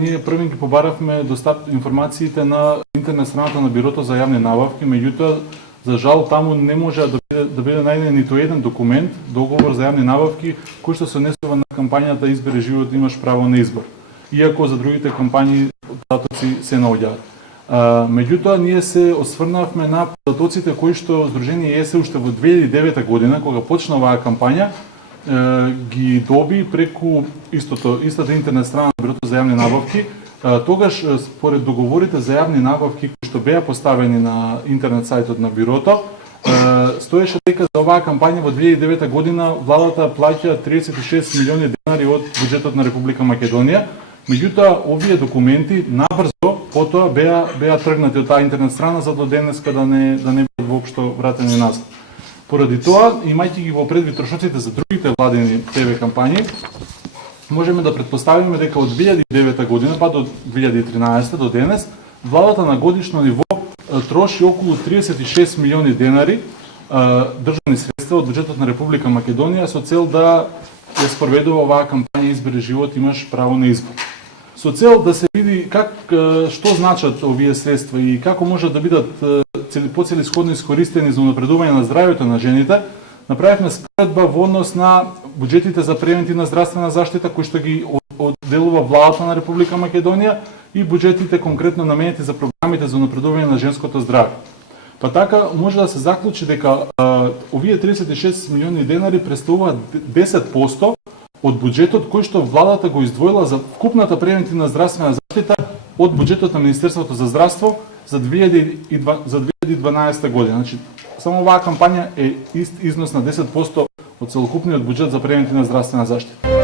ние први ги побаравме информациите на интернет страната на Бирото за јавни набавки, меѓутоа за жал таму не може да биде најден ниту еден документ, договор за јавни набавки кој што се однесува на кампањата Избери живот, имаш право на избор. Иако за другите кампањи податоци се наоѓаат. Меѓутоа ние се осврнавме на податоците кои што Сдружение ЕСЕ уште во 2009 година кога почна оваа кампања ги доби преку истата интернет страна на Бирото за јавни набавки. Тогаш според договорите за јавни набавки кои што беа поставени на интернет сајтот на Бирото, стоеше дека за оваа кампања во 2009 година владата плаќа 36 милиони денари од буџетот на Република Македонија. Меѓутоа, овие документи набрзо потоа беа тргнати од таа интернет страна за до денеска да не бидат воопшто вратени назад. Поради тоа, имајќи ги во предвид трошоците за другите владени ТВ кампањи, можеме да претпоставиме дека од 2009 година па до 2013 до денес владата на годишно ниво троши околу 36 милиони денари државни средства од буџетот на Република Македонија со цел да ја спроведува оваа кампања Избери живот, имаш право на избор. Со цел да се види што значат овие средства и како можат да бидат поцелисходно искористени за унапредување на здравјето на жените, направивме споредба во однос на буџетите за превентивна здравствена заштита кои што ги одделува владата на Република Македонија и буџетите конкретно наменети за програмите за унапредување на женското здравје. Па така може да се заклучи дека овие 36 милиони денари представуваат 10% од буџетот кој што владата го издвоила за вкупната превентивна здравствена заштита од буџетот на Министерството за здравство за 2012 година. Значи, само оваа кампања е износ на 10% од целокупниот буџет за превентивна здравствена заштита.